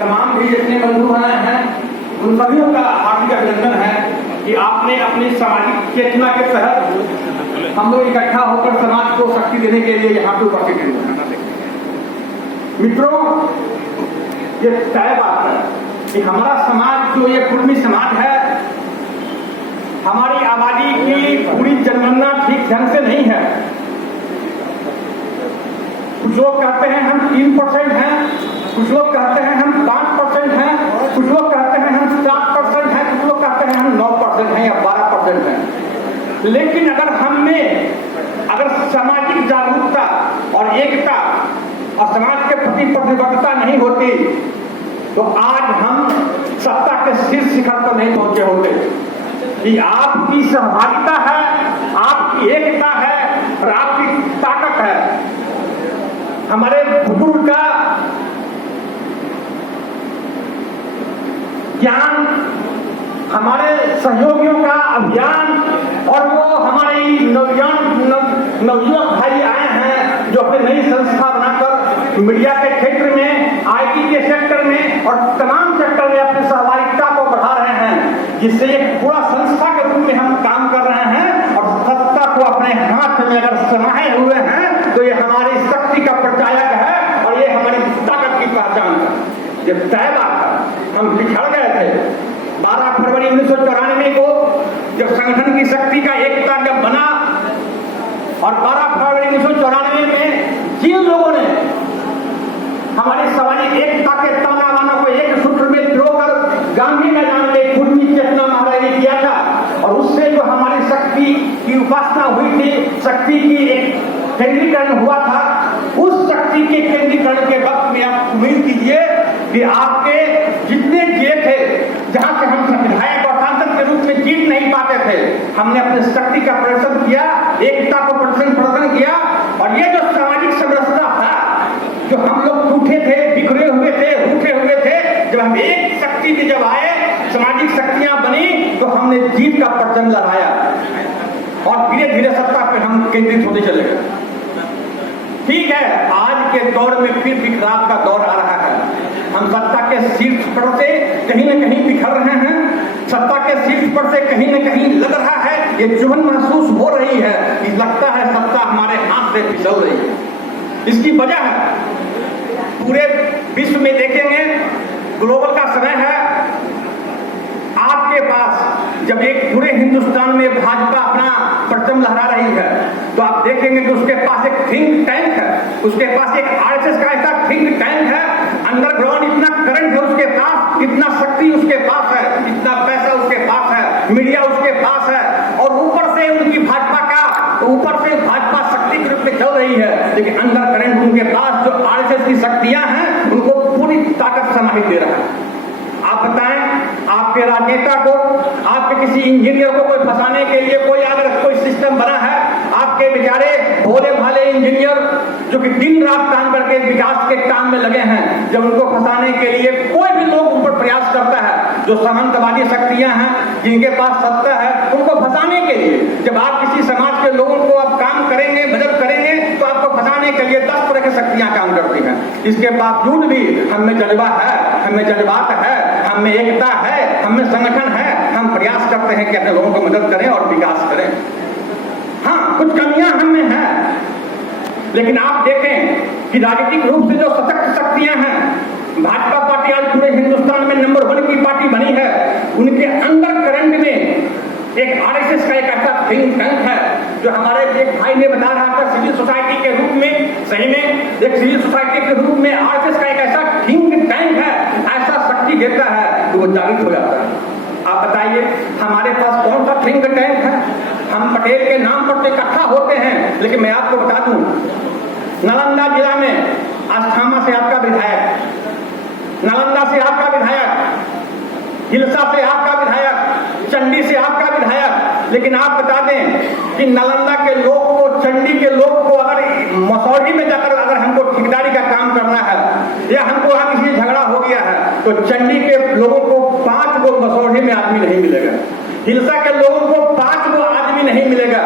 तमाम भी जितने बंधु हैं उन सभी का हार्दिक अभिनंदन है कि आपने अपनी सामाजिक चेतना के तहत हम लोग इकट्ठा होकर समाज को शक्ति देने के लिए यहाँ पे उपस्थित हैं। मित्रों, ये तय बात है कि हमारा समाज जो ये कुर्मी समाज है, हमारी आबादी की पूरी जनगणना ठीक ढंग से नहीं है। कुछ लोग कहते हैं हम 3% हैं, कुछ लोग कहते हैं हम 5% हैं, कुछ लोग कहते हैं हम 7% हैं, कुछ लोग कहते हैं हम 9% हैं या 12% हैं। लेकिन अगर सामाजिक जागरूकता और एकता और समाज के प्रति प्रतिबद्धता नहीं होती तो आज हम सत्ता के शीर्ष शिखर पर नहीं पहुंचे होते। कि आपकी सहभागिता है, आपकी एकता है और आपकी ताकत है। हमारे बुजुर्ग का ज्ञान, हमारे सहयोगियों का अभियान और वो हमारे नवयुवक भाई आए हैं जो अपनी नई संस्था बनाकर मीडिया के क्षेत्र में, आईटी के सेक्टर में और तमाम सेक्टर में अपनी सहभागिता को बढ़ा रहे हैं, जिससे एक पूरा संस्था के रूप में हम काम कर रहे हैं और सत्ता को अपने हाथ में अगर समाये हुए हैं तो ये हमारी शक्ति का प्रचायक है और ये हमारी ताकत की पहचान है। ये तय बात है। हम बिछड़ गए थे 12 फरवरी 1994 को जब संगठन की शक्ति का एकता जब बना और 12 फरवरी 1994 में जिन लोगों ने हमारी सामाजिक एकता के ताना बाना को एक सूत्र में पिरोकर गांधी मैदान में कुर्मी चेतना महाराजी किया था और उससे जो हमारी शक्ति की उपासना हुई थी, शक्ति की एक केंद्रीकरण हुआ था, उस शक्ति के केंद्रीकरण के वक्त में आप उम्मीद कीजिए कि आपके जितने जिले थे जहां से हम विधायक और सांसद के रूप में जीत नहीं पाते थे, हमने अपनी शक्ति का प्रदर्शन किया, एकता को प्रदर्शन किया और ये जो सामाजिक संरचना था, जो हम लोग टूटे थे, बिखरे हुए थे, रूठे हुए थे, जब हम एक शक्ति में जब आए, सामाजिक शक्तियां बनी तो हमने जीत का परचम लहराया और धीरे धीरे सत्ता पे हम केंद्रित होते चले गए। ठीक है, आज के दौर में फिर बिखराव का दौर आ रहा है। हम सत्ता के शीर्ष पर से कहीं न कहीं बिखर रहे हैं, सत्ता के शीर्ष पर से कहीं न कहीं लग रहा है, ये चुभन महसूस हो रही है कि लगता है सत्ता हमारे हाथ से फिसल रही है। इसकी वजह है, पूरे विश्व में देखेंगे, ग्लोबल का समय है, आपके पास जब एक पूरे हिंदुस्तान में भाजपा अपना परचम लहरा रही है तो आप देखेंगे कि उसके पास एक थिंक टैंक है, उसके पास एक आरएसएस का ऐसा थिंक टैंक है, अंडरग्राउंड इतना करंट है उसके पास, इतना शक्ति उसके पास है, इतना पैसा उसके पास है, मीडिया उसके पास है और ऊपर से उनकी भाजपा शक्ति के रूप में चल रही है, लेकिन अंडर करंट उनके पास जो आरएसएस की शक्तियां हैं उनको पूरी ताकत समाहित दे रहा है। आप बताएं, आपके राजनेता को, आपके किसी इंजीनियर को कोई फंसाने के लिए कोई सिस्टम बना है, आपके बेचारे भोले भाले इंजीनियर जो कि दिन रात काम करके विकास के काम में लगे हैं, जब उनको फंसाने के लिए कोई भी लोग ऊपर प्रयास करता है, जो सामंतवादी शक्तियां हैं जिनके पास सत्ता है, उनको फंसाने के लिए जब आप किसी समाज के लोगों को आप काम करेंगे, मदद करेंगे तो आपको फंसाने के लिए 10 तरह की शक्तियां काम करती हैं। इसके बावजूद भी हमें जज्बा है, हमें जज्बात है, हमें एकता है, हमें संगठन है, हम प्रयास करते हैं कि अपने लोगों को मदद करें और विकास करें। हाँ, कुछ कमियां हमें हैं, लेकिन आप देखें कि राजनीतिक रूप से जो सशक्त शक्तियां हैं, भाजपा पार्टी आज पूरे हिंदुस्तान में नंबर 1 की पार्टी बनी है, उनके अंडर करंट में एक आरएसएस का एक ऐसा थिंक टैंक है जो हमारे एक भाई ने बता रहा था, सिविल सोसाइटी के रूप में, सही में एक सिविल सोसाइटी के रूप में आरएसएस का एक ऐसा थिंक टैंक है, ऐसा शक्ति देता है कि वो जागृत हो जाता है। आप बताइए, हमारे पास कौन सा थिंक टैंक है? हम पटेल के नाम पर तो इकट्ठा होते हैं, लेकिन मैं आपको बता दूं, नालंदा जिला में अस्थामा से आपका विधायक, नालंदा से आपका विधायक, हिलसा से आपका विधायक, चंडी से आपका विधायक, लेकिन आप बता दें कि नालंदा के लोग को, चंडी के लोग को अगर मसौढ़ी में जाकर अगर हमको ठेकेदारी का काम करना है या हमको वहां किसी झगड़ा हो गया है तो चंडी के लोगों को 5 गो मसौढ़ी में आदमी नहीं मिलेगा, हिलसा के लोगों को 5 गो आदमी नहीं मिलेगा,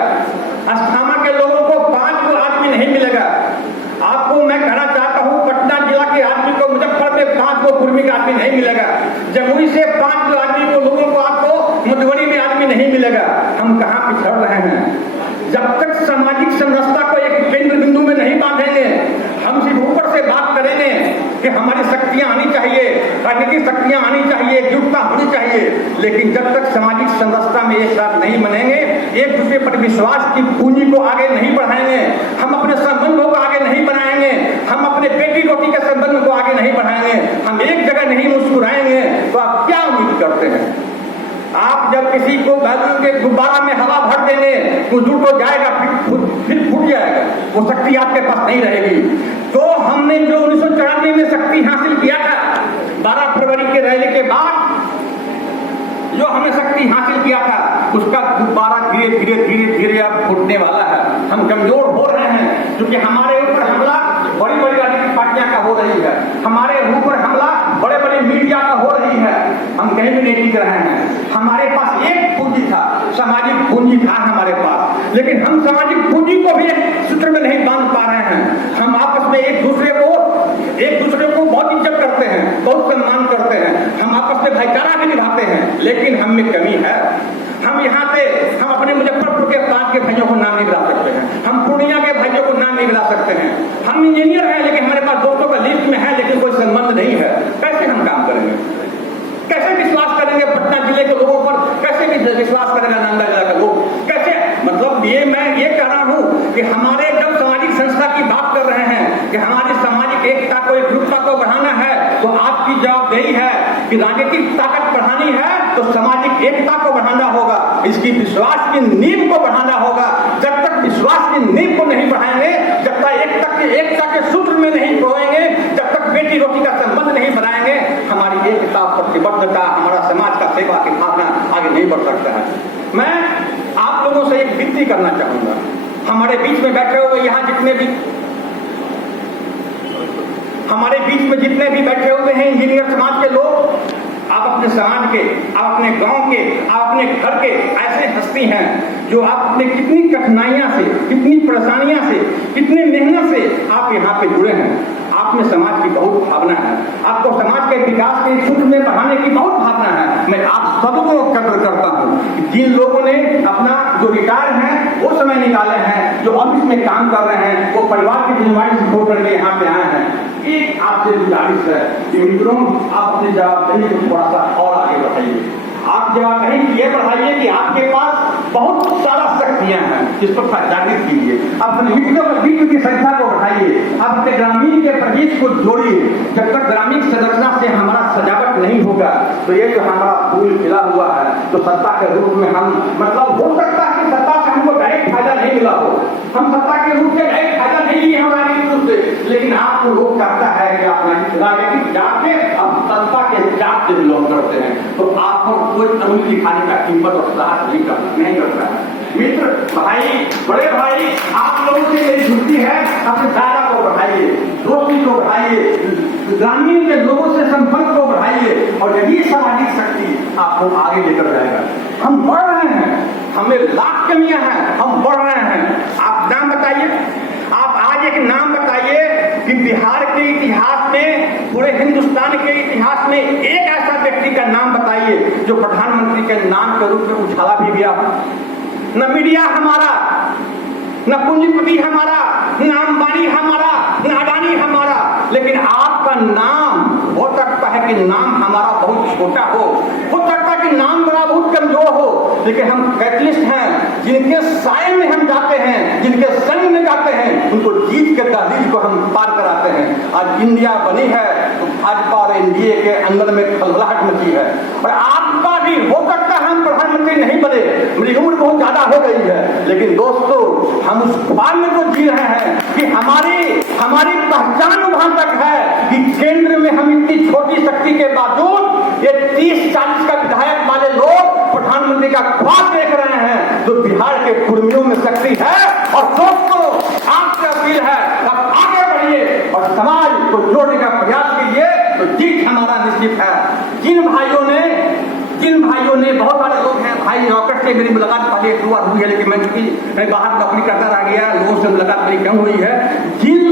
अस्थामा के लोगों को 5 गो आदमी नहीं मिलेगा। आपको मैं कहना चाहता हूं, पटना जिला के आदमी को मुजफ्फर में 5 गो कुर्मी का आदमी नहीं मिलेगा, जमुई से 5 आदमी को लोगों को आपको मधुबनी में आदमी नहीं मिलेगा। हम कहाँ पिछड़ रहे हैं? जब तक सामाजिक समरसता को एक केंद्र बिंदु में नहीं बांधेंगे, हम सिर्फ ऊपर से बात करेंगे कि हमारी शक्तियां आनी चाहिए, राजनीतिक शक्तियां आनी चाहिए, एकजुटता होनी चाहिए, लेकिन जब तक सामाजिक समरसता में एक साथ नहीं बनेंगे, एक दूसरे पर विश्वास की पूंजी को आगे नहीं बढ़ाएंगे, हम अपने संबंधों को आगे नहीं बनाएंगे, हम अपने बेटी रोटी के संबंध को आगे नहीं बढ़ाएंगे, हम एक जगह नहीं मुस्कुराएंगे, तो आप क्या उम्मीद करते हैं? आप जब किसी को बैलून के गुब्बारा में हवा भर देंगे तो जुट हो जाएगा, फिर फूट जाएगा, वो शक्ति आपके पास नहीं रहेगी। तो हमने जो 1994 में शक्ति हासिल किया था, 12 फरवरी के रैली के बाद जो हमने शक्ति हासिल किया था, उसका गुब्बारा धीरे धीरे धीरे धीरे अब फूटने वाला है। हम कमजोर हो रहे हैं क्योंकि हमारे ऊपर हमला बड़ी बड़ी राजनीतिक पार्टियां का हो रही है, हमारे ऊपर हमला बड़े बड़े मीडिया का हो रही है, हम कहीं भी नहीं टिक रहे हैं। हमारे पास एक पूंजी था, सामाजिक पूंजी था हमारे पास, लेकिन हम सामाजिक पूंजी को भी एक सूत्र में नहीं बांध पा रहे हैं। हम आपस में एक दूसरे को बहुत इज्जत करते हैं, बहुत सम्मान करते हैं, हम आपस में भाईचारा भी निभाते हैं, लेकिन हम में कमी है। हम यहाँ पे हम अपने मुजफ्फरपुर के पास के भाइयों को नाम नहीं गिरा सकते हैं, हम पूर्णिया के भाइयों को नाम नहीं गिरा सकते हैं, हम इंजीनियर हैं लेकिन हमारे पास दोस्तों का लिस्ट में है लेकिन कोई संबंध नहीं है। कैसे हम काम करेंगे? कैसे विश्वास करेंगे पटना जिले के लोगों पर? कैसे विश्वास करेगा नांदा जिला का लोग? कैसे? मतलब मैं ये कह रहा हूँ कि हमारे जब सामाजिक संस्था की बात कर रहे हैं कि हमारी सामाजिक एकता को, एकजुटता को बढ़ाना है, तो आपकी जवाबदेही है कि राजनीतिक ताकत बढ़ानी है तो सामाजिक एकता को बढ़ाना होगा, इसकी विश्वास की नींव को बढ़ाना होगा। जब तक विश्वास की नींव को नहीं बढ़ाएंगे, जब तक एकता के सूत्र में नहीं परोएंगे, जब तक बेटी रोटी का संबंध नहीं बनाएंगे, हमारी एकता, प्रतिबद्धता, हमारा समाज का सेवा की भावना आगे नहीं बढ़ सकता है। मैं आप लोगों से एक विनती करना चाहूंगा, हमारे बीच में बैठे हुए यहाँ जितने भी हमारे बीच में जितने भी बैठे हुए हैं इंजीनियर समाज के लोग, आप अपने समाज के, आप अपने गांव के, आप अपने घर के ऐसे हस्ती हैं जो आप अपने कितनी कठिनाइयां से, कितनी परेशानियां से, कितनी मेहनत से आप यहाँ पे जुड़े हैं। आप में समाज की बहुत भावना है, आपको समाज के विकास के सूत्र में बढ़ाने की बहुत भावना है। मैं आप सबको कदर करता हूँ। जिन लोगों ने अपना जो रिटायर हैं वो समय निकाले हैं, जो ऑफिस में काम कर रहे हैं, वो परिवार की जिम्मेदारी से छोड़ करके यहाँ पे आए हैं, एक आपसे गुजारिश है कि मित्रों, आप अपनी जवाबदेही को थोड़ा सा और आगे बढ़ाइए। आप जवाबदेही ये बढ़ाइए कि आपके पास बहुत सारा शक्तियां हैं, जिस पर जागृत कीजिए, अपने मित्रों की संख्या को बढ़ाइए, आप अपने ग्रामीण के प्रदेश को जोड़िए। जब तक ग्रामीण संरचना से हमारा सजावट नहीं होगा तो ये जो हमारा फूल खिला हुआ है, तो सत्ता के रूप में हम, मतलब हो सकता है कि सत्ता से हमको डायरेक्ट फायदा नहीं मिला हो, हम सत्ता के रूप में डायरेक्ट फायदा नहीं लिए हमारे रूप से, लेकिन आपको लोग कहता है कि आप राजनीतिक जात के, आप सत्ता के जात से बिलोंग करते हैं, तो आपको कोई अंगुली दिखाने का कीमत और साहस नहीं करता है। मित्र, भाई, बड़े भाई, आप लोगों से मेरी विनती है, अपने दायरा को बढ़ाइए, दोस्ती को बढ़ाइए, ग्रामीण के लोगों से संपर्क को बढ़ाइए, और यही सामाजिक शक्ति आपको आगे लेकर जाएगा। हम बढ़ रहे हैं, हमें लाख कमियां हैं, हम बढ़ रहे हैं। आप नाम बताइए, आप आज एक नाम बताइए कि बिहार के इतिहास में, पूरे हिंदुस्तान के इतिहास में एक ऐसा व्यक्ति का नाम बताइए जो प्रधानमंत्री के नाम के रूप में उछाला भी गया। न मीडिया हमारा, न पूंजीपति हमारा, न अंबानी हमारा, न अडानी हमारा, लेकिन आपका नाम, हो सकता है कि नाम हमारा बहुत छोटा हो सकता है कि नाम बड़ा बहुत कमजोर हो, लेकिन हम कैटलिस्ट हैं, जिनके साए में हम जाते हैं, जिनके संग में जाते हैं, उनको जीत के दहलीज को हम पार कराते हैं। आज इंडिया बनी है तो भाजपा और एनडीए के अंदर में खलबलाहट मची है, और आपका भी हो सकता है हम प्रधानमंत्री नहीं बने, मेरी उम्र बहुत ज्यादा हो गई है, लेकिन दोस्तों, हम उस ख्वाब में तो जी रहे हैं कि हमारी पहचान वहां तक है कि केंद्र में हम इतनी छोटी शक्ति के बावजूद ये 30-40 का विधायक वाले लोग प्रधानमंत्री का ख्वाब देख रहे हैं, जो बिहार के कुर्मियों में शक्ति है। और दोस्तों, आपसे अपील है, आप आगे बढ़िए और समाज को जोड़ने का प्रयास कीजिए, तो जीत हमारा निश्चित है। जिन भाइयों ने बहुत सारे लोग हैं, भाई रॉकेट से मेरी मुलाकात पहले एक बार हुई है, लेकिन मैं बाहर नौकरी करता रह गया, लोगों से मुलाकात मेरी कम हुई है। जिन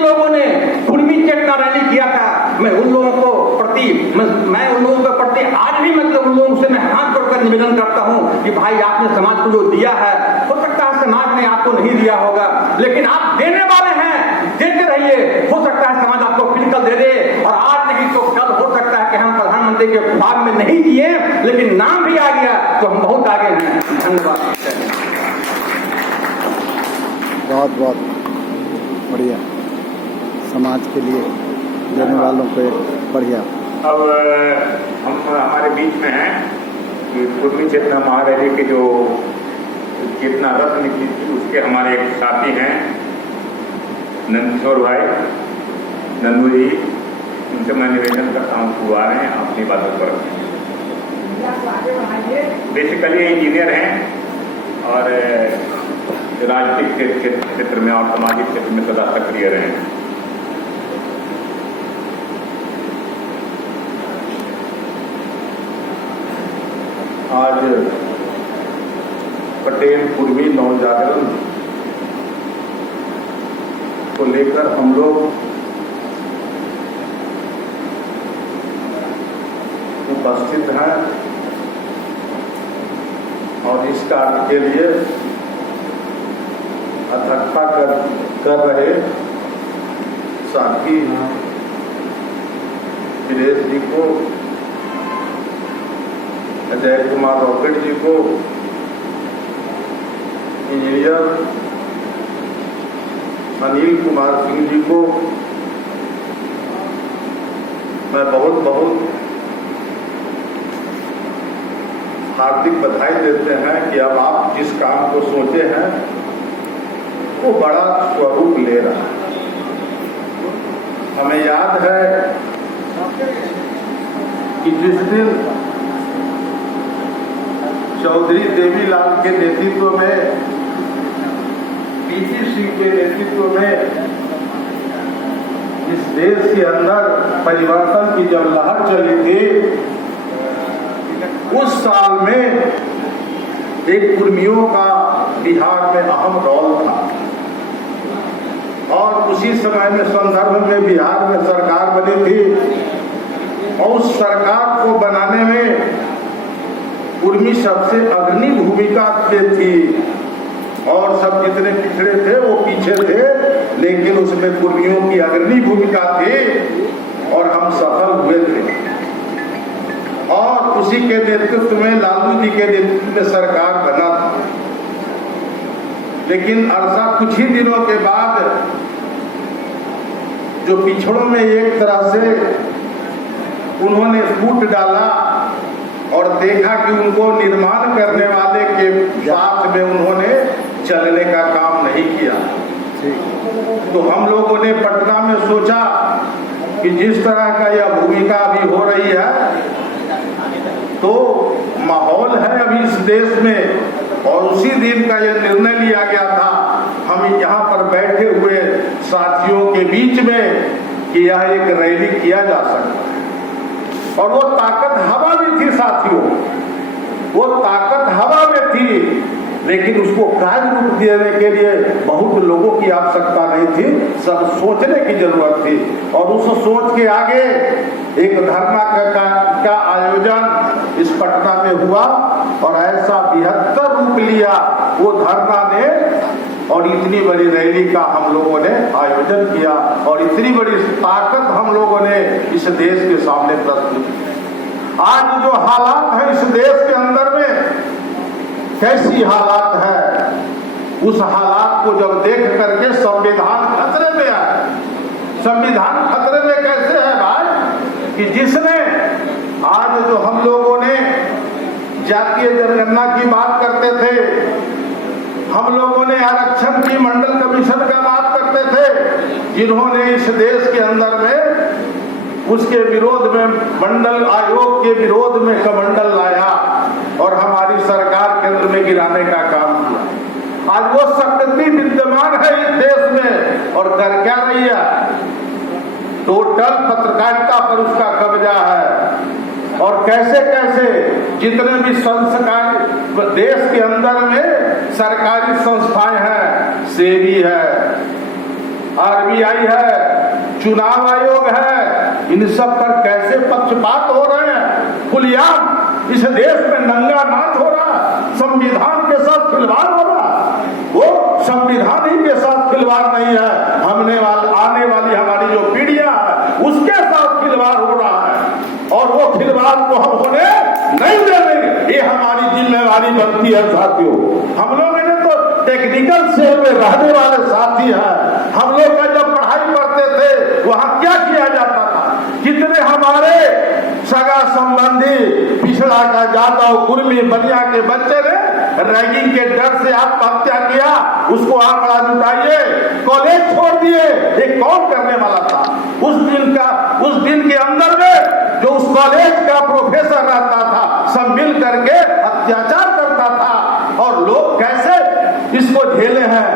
लोगों ने कुर्मी चेतना रैली किया था, मैं उन लोगों को प्रति मैं उन लोगों के प्रति आज भी मतलब उन लोगों से मैं हाथ जोड़कर निवेदन करता हूं कि भाई आपने समाज को जो दिया है, हो सकता है समाज ने आपको नहीं दिया होगा, लेकिन आप देने वाले हैं, देते रहिए। हो सकता है समाज आपको फिर दे दे, और आज नहीं तो कल हो सकता है कि हम प्रधानमंत्री के भाग में नहीं दिए, लेकिन नाम भी आ गया तो हम बहुत आगे हैं। धन्यवाद। बहुत बहुत बढ़िया, समाज के लिए देने वालों को बढ़िया। अब हम हमारे बीच में हैं कि पूर्वी चेतना महारैली के जो चेतना रथ निकली थी उसके हमारे एक साथी हैं नंदकिशोर भाई नंदू जी, उनसे मैं निवेदन करता हूँ कि वो आ रहे हैं, अपनी बातों पर बेसिकली इंजीनियर हैं और राजनीतिक क्षेत्र में और सामाजिक क्षेत्र में सदा सक्रिय रहे हैं। आज पटेल पूर्वी नवजागरण को लेकर हम लोग उपस्थित हैं और इस कार्य के लिए अथकता कर रहे साथी वीरेश जी को, अजय कुमार रॉकेट जी को, इंजीनियर अनिल कुमार सिंह जी को मैं बहुत बहुत हार्दिक बधाई देते हैं कि अब आप जिस काम को सोचे हैं वो बड़ा स्वरूप ले रहा है। हमें याद है कि जिस दिन चौधरी देवीलाल के नेतृत्व में, पीपी सिंह के नेतृत्व में इस देश के अंदर परिवर्तन की जब लहर चली थी, उस साल में एक कुर्मियों का बिहार में अहम रोल था और उसी समय में संदर्भ में बिहार में सरकार बनी थी और उस सरकार को बनाने में कुर्मी सबसे अग्रणी भूमिका पे थी और सब जितने पिछड़े थे वो पीछे थे, लेकिन उसमें कुर्मियों की अग्रणी भूमिका थी और हम सफल हुए थे। और उसी के नेतृत्व में, लालू जी के नेतृत्व में सरकार बना था। लेकिन अरसा कुछ ही दिनों के बाद जो पिछड़ों में एक तरह से उन्होंने फूट डाला और देखा कि उनको निर्माण करने वाले के साथ में उन्होंने चलने का काम नहीं किया, तो हम लोगों ने पटना में सोचा कि जिस तरह का यह भूमिका अभी हो रही है तो माहौल है अभी इस देश में, और उसी दिन का यह निर्णय लिया गया था हम यहाँ पर बैठे हुए साथियों के बीच में कि यह एक रैली किया जा सकता है। और वो ताकत हवा में थी साथियों, वो ताकत हवा में थी, लेकिन उसको कार्य रूप देने के लिए बहुत लोगों की आवश्यकता नहीं थी, सब सोचने की जरूरत थी। और उस सोच के आगे एक धरना का आयोजन इस पटना में हुआ और ऐसा 72 रूप लिया वो धरना ने, और इतनी बड़ी रैली का हम लोगों ने आयोजन किया और इतनी बड़ी ताकत हम लोगों ने इस देश के सामने प्रस्तुत की। आज जो हालात है इस देश के अंदर में, कैसी हालात है, उस हालात को जब देख करके संविधान खतरे में आए। संविधान खतरे में कैसे है भाई कि जिसने आज जो हम लोगों ने जातीय जनगणना की बात करते थे, हम लोगों ने आरक्षण की मंडल कमीशन का बात करते थे, जिन्होंने इस देश के अंदर में उसके विरोध में मंडल आयोग के विरोध में कमंडल लाया और हमारी सरकार केंद्र में गिराने का काम किया। आज वो शक्ति विद्यमान है इस देश में और कर क्या रही है, टोटल पत्रकारिता पर उसका कब्जा है। और कैसे कैसे जितने भी संस्कार देश के अंदर में सरकारी संस्थाएं हैं, सेबी है, आरबीआई है, चुनाव आयोग है, इन सब पर कैसे पक्षपात हो रहे हैं। खुलेआम इस देश में नंगा नाच हो रहा है, संविधान के साथ खिलवाड़ हो रहा है। वो संविधान ही के साथ खिलवाड़ नहीं है, आने वाली हमारी जो पीढ़ियां है उसके साथ खिलवाड़ हो रहा है, और वो खिलवाड़ को हम होने नहीं देंगे। ये हमारी जिम्मेवारी बनती है साथियों। हम लोग ने तो टेक्निकल सेल में रहने वाले साथी हैं। हम लोग का जब पढ़ाई करते थे वहाँ क्या किया जाता था, कितने हमारे सगा संबंधी पिछड़ा का जादव कुर्मी बनिया के बच्चे ने रैगिंग के डर से आत्महत्या किया, उसको आंकड़ा जुटाइए, कॉलेज छोड़ दिए। ये कौन करने वाला था? उस दिन के अंदर में जो उस कॉलेज का प्रोफेसर रहता था, सब मिल करके अत्याचार करता था, और लोग कैसे इसको झेले हैं।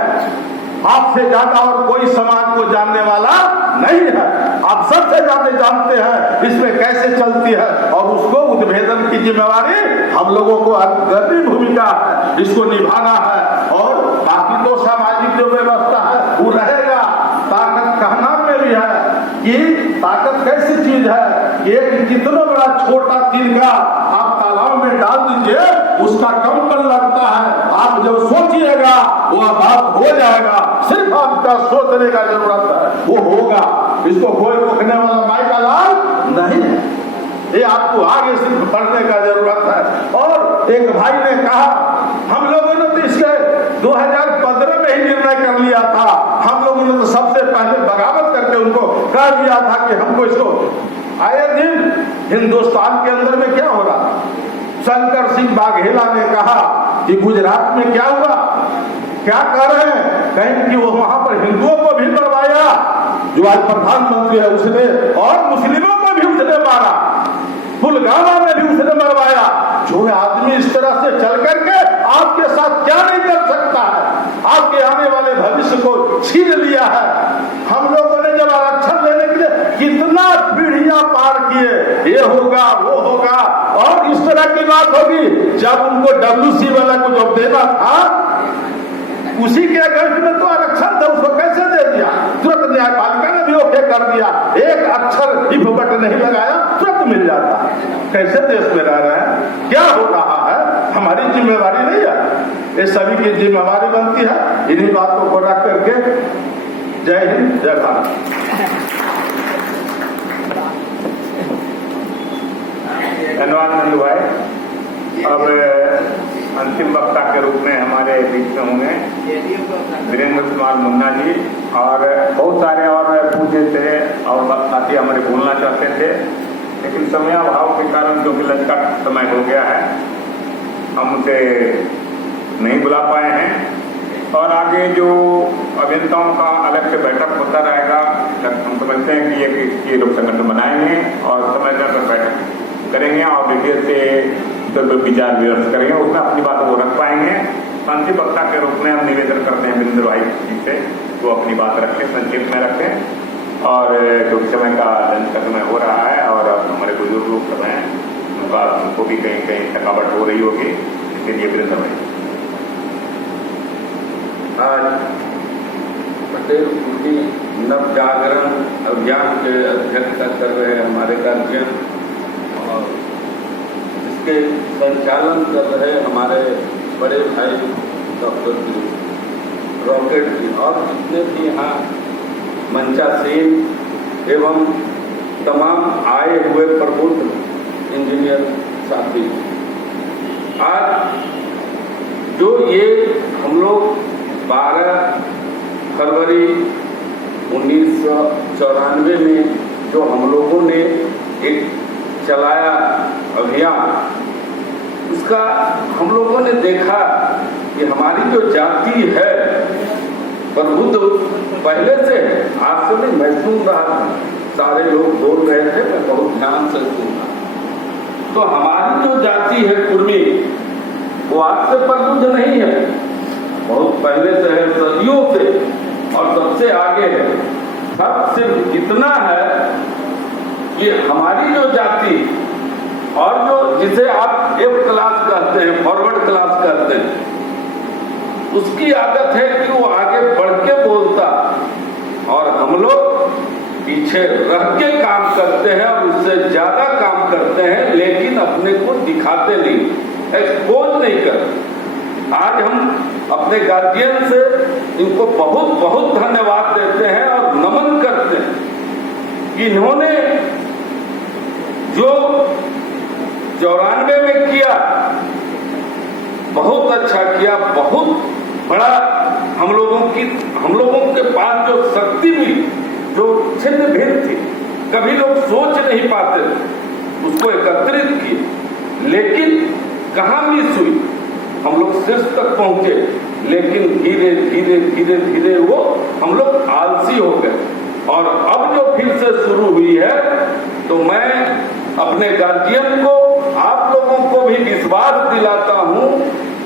आपसे ज्यादा और कोई समाज को जानने वाला नहीं है। आप सबसे ज्यादा जानते हैं इसमें कैसे चलती है, और उसको उद्भेदन की जिम्मेवारी हम लोगों को अग्रणी भूमिका है, इसको निभाना है। और बाकी तो सामाजिक जो व्यवस्था है वो रहेगा। ताकत कहना में भी है कि ताकत कैसी चीज है, एक कितना बड़ा छोटा तिनका आप तालाब में डाल दीजिए, उसका कंपन लगता है। आप जब सोचिएगा वो बात हो जाएगा, सिर्फ आपका सोचने का जरूरत है, वो होगा। इसको कोई रोकने वाला माई का लाल नहीं है, ये आपको आगे सिर्फ बढ़ने का जरूरत है। और एक भाई ने कहा, हम लोगों ने तो इसके 2015 में ही निर्णय कर लिया था। हम लोगों ने तो सबसे पहले बगावत करके उनको कह दिया था कि हमको इसको। आए दिन हिंदुस्तान के अंदर में क्या हो रहा था, शंकर सिंह बाघेला ने कहा कि गुजरात में क्या हुआ, क्या कर रहे हैं, कहीं कि वो वहां पर हिंदुओं को भी मरवाया, जो आज प्रधानमंत्री है उसने, और मुस्लिमों को भी उसने मारा, पुलवामा में भी उसने मरवाया। जो आदमी इस तरह से चल करके आपके साथ क्या नहीं कर सकता है, आपके आने वाले भविष्य को छीन लिया है। हम लोगों ने जब आरक्षण लेने के लिए कितना पीढ़ियां पार किए, ये होगा वो होगा, और इस तरह की बात होगी। जब उनको WC वाला को जब देना था, उसी के अगेंस्ट में तो आरक्षण था, उसको कैसे दे दिया? तुरंत न्यायपालिका ने भी ओके कर दिया, एक अक्षर इफ बट नहीं लगाया, तुरंत मिल जाता है। कैसे देश में रह रहे हैं, क्या हो रहा है? हमारी जिम्मेवारी नहीं है, ये सभी की जिम्मेवारी बनती है। इन्हीं बातों को रख करके जय हिंद, जय भारत। धन्यवाद मंजू भाई। अब अंतिम वक्ता के रूप में हमारे बीच में होंगे वीरेंद्र कुमार मुन्ना जी, और बहुत सारे और पूछे थे और साथी हमारे बोलना चाहते थे, लेकिन समय अभाव के कारण जो कि लंच का समय हो गया है, हम उसे नहीं बुला पाए हैं। और आगे जो अभियंताओं का अलग से बैठक होता रहेगा, हम समझते हैं कि ये लोग संगठन बनाएंगे और समय समय पर बैठक करेंगे और डिटेल से विचार विमर्श करेंगे, उसमें अपनी बातों को रख पाएंगे। अंतिम वक्ता के रूप में हम निवेदन करते हैं वीरेंद्र भाई जी से, वो अपनी बात रखें, संक्षेप में रखें। और जो समय का लंच का समय हो रहा है और हमारे बुजुर्ग लोग सब हैं, उनको भी कहीं कहीं थकावट हो रही होगी, इसलिए वीरेंद्र भाई। आज पटेल कुटी नव जागरण अभियान के अध्यक्षता कर रहे हमारे गार्जियन, और इसके संचालन कर रहे हमारे बड़े भाई डॉक्टर रॉकेट जी, और जितने भी यहाँ मंचा सेन एवं तमाम आए हुए प्रबुद्ध इंजीनियर साथी। आज जो ये हम लोग 12 फरवरी 1994 में जो हम लोगों ने एक चलाया अभियान, उसका हम लोगों ने देखा कि हमारी जो जाति है प्रबुद्ध पहले से है, आज से नहीं। मैं सुन रहा था, सारे लोग बोल रहे थे, मैं बहुत ध्यान से सुना। तो हमारी जो जाति है कुर्मी, वो आज से प्रबुद्ध नहीं है, बहुत पहले से है, सदियों से, और सबसे आगे है। सब सिर्फ इतना है कि हमारी जो जाति और जो जिसे आप F क्लास कहते हैं, फॉरवर्ड क्लास कहते हैं, उसकी आदत है कि वो आगे बढ़ के बोलता, और हम लोग पीछे पीछे रह के काम करते हैं और उससे ज्यादा काम करते हैं, लेकिन अपने को दिखाते नहीं, एक्सपोज नहीं करते। आज हम अपने गार्जियन से इनको बहुत बहुत धन्यवाद देते हैं और नमन करते हैं कि इन्होंने जो 94 में किया बहुत अच्छा किया, बहुत बड़ा हम लोगों के पास जो शक्ति मिली, जो छिन्न भिन्न थी, कभी लोग सोच नहीं पाते थे, उसको एकत्रित किए। लेकिन कहाँ मिस हुई, हम लोग शीर्ष तक पहुंचे, लेकिन धीरे धीरे धीरे धीरे वो हम लोग आलसी हो गए। और अब जो फिर से शुरू हुई है, तो मैं अपने गार्जियन को, आप लोगों को भी विश्वास दिलाता हूं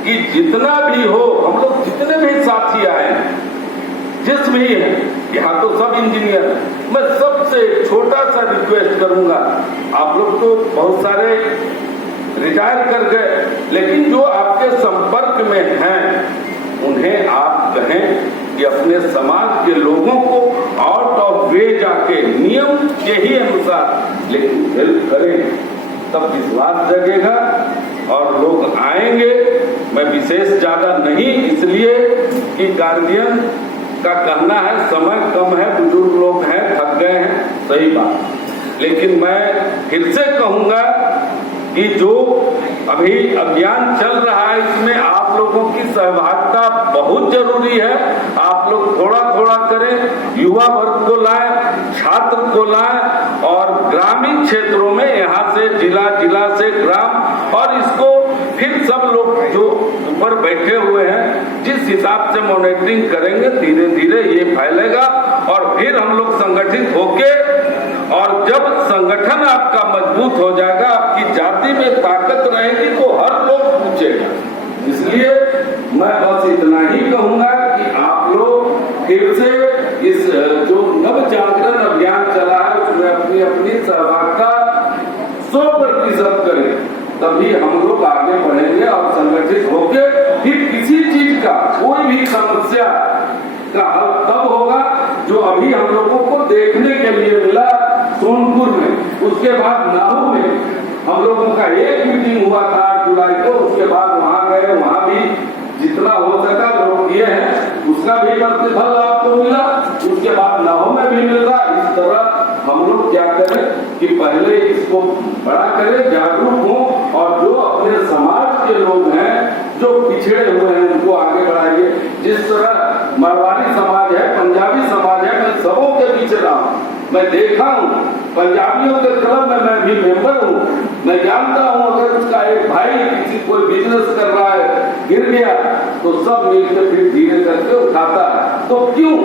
कि जितना भी हो, हम लोग जितने भी साथी आए हैं, जिस भी है, यहाँ तो सब इंजीनियर, मैं सबसे छोटा सा रिक्वेस्ट करूंगा, आप लोग तो बहुत सारे रिटायर कर गए, लेकिन जो आपके संपर्क में हैं उन्हें आप कहें कि अपने समाज के लोगों को आउट ऑफ वे जाके नियम के ही अनुसार लेकिन हेल्प करें, तब विश्वास जगेगा और लोग आएंगे। मैं विशेष ज्यादा नहीं, इसलिए कि गार्जियन का कहना है समय कम है, बुजुर्ग लोग हैं, थक गए हैं, सही बात। लेकिन मैं फिर से कहूंगा कि जो अभी अभियान चल रहा है, इसमें आप लोगों की सहभागिता बहुत जरूरी है। आप लोग थोड़ा थोड़ा करें, युवा वर्ग को लाएं, छात्र को लाएं और ग्रामीण क्षेत्रों में, यहाँ से जिला, जिला से ग्राम, और इसको फिर सब लोग जो ऊपर बैठे हुए हैं जिस हिसाब से मॉनिटरिंग करेंगे, धीरे धीरे ये फैलेगा और फिर हम लोग संगठित होके, और जब संगठन आपका मजबूत हो जाएगा, आपकी जाति में ताकत रहेगी, तो हर लोग पूछेगा। इसलिए मैं बस इतना ही कहूंगा कि आप लोग फिर से इस जो नव जागरण अभियान चला है उसमें अपनी अपनी सहभागिता 100% करें, तभी हम लोग आगे बढ़ेंगे और संगठित होके फिर किसी चीज का, कोई भी समस्या का हल तब होगा जो अभी हम लोगों को देखने के लिए मिला सोनपुर में। उसके बाद नाहू में हम लोगों का एक मीटिंग हुआ था 8 जुलाई को, उसके बाद वहां गए, वहां भी जितना हो सका लोग किए हैं, उसका भी प्रतिफल आपको मिला, उसके बाद नाहू में भी मिल रहा। इस तरह हम लोग क्या करें कि पहले इसको बड़ा करें, जागरूक हो, और जो अपने समाज के लोग हैं जो पिछड़े हुए हैं उनको आगे बढ़ाइए। जिस तरह मारवाड़ी समाज है, पंजाबी समाज है, मैं सबों के बीच रहा हूँ, मैं देखा हूँ, पंजाबियों के क्लब में मैं भी मेंबर हूँ, मैं जानता हूँ अगर उसका एक भाई किसी कोई बिजनेस कर रहा है, गिर गया, तो सब मिलकर फिर धीरे करके उठाता है। तो क्यों